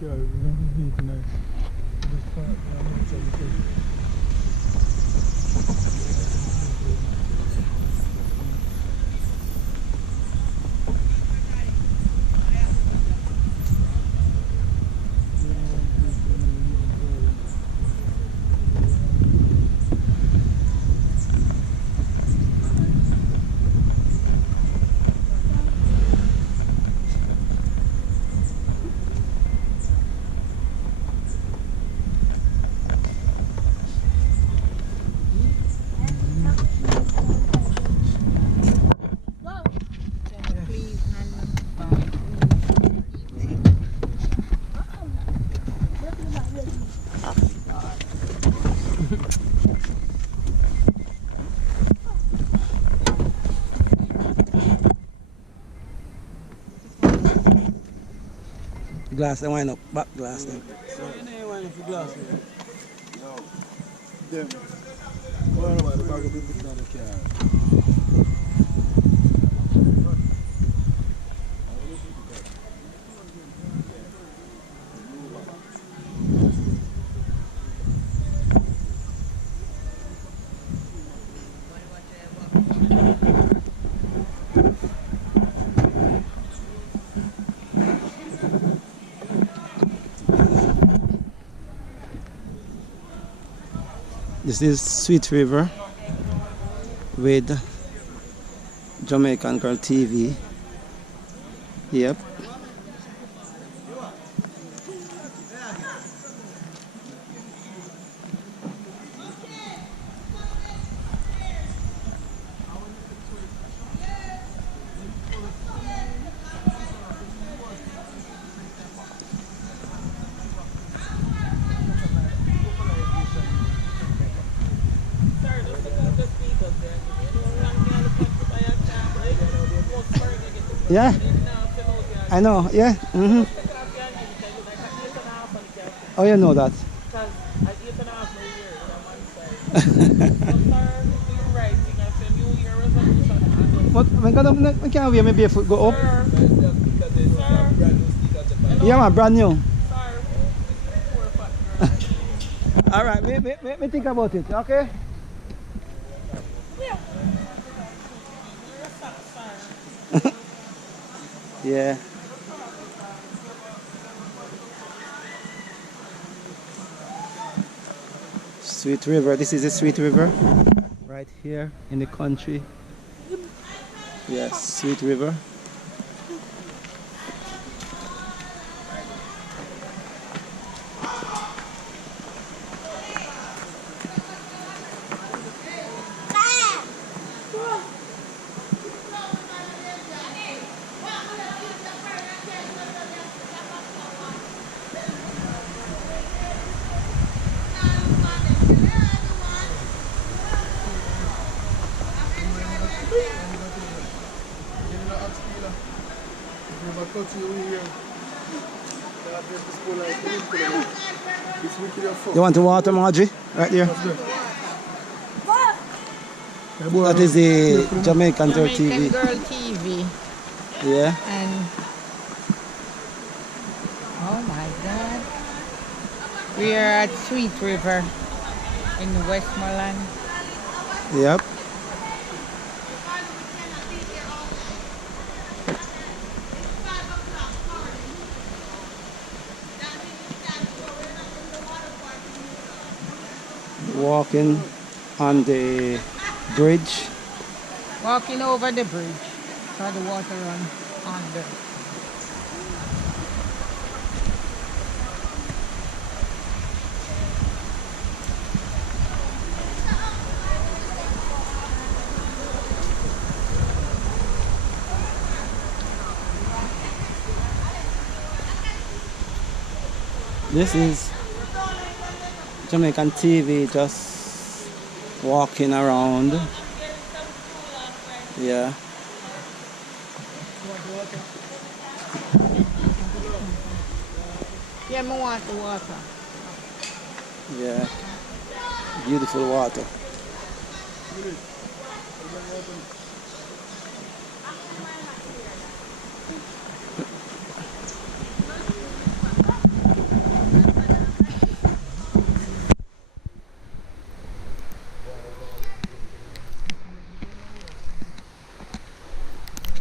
car. We're going to be tonight. Just park and I'm outside the car. Glass and wind up, back glass then. So you know you want to glass here? No. Them. Well, the bag will be put on the car. This is Sweet River with Jamaican Girl TV. Yep. Yeah, I know. Yeah. Oh, you know that. But I can't wear my barefoot go up. Yeah, man, brand new. All right, me think about it. Okay. Yeah. Sweet River. This is a Sweet River right here in the country. Yes, Sweet River. You want the water, Margie? Right there. That is the Jamaican Girl TV. Jamaican Girl TV. Yeah. And oh my God, we are at Sweet River in Westmoreland. Yep. Walking on the bridge. Walking over the bridge, so the water run under. This is Jamaican TV just walking around. Yeah. Yeah, I want the water. Yeah. Beautiful water.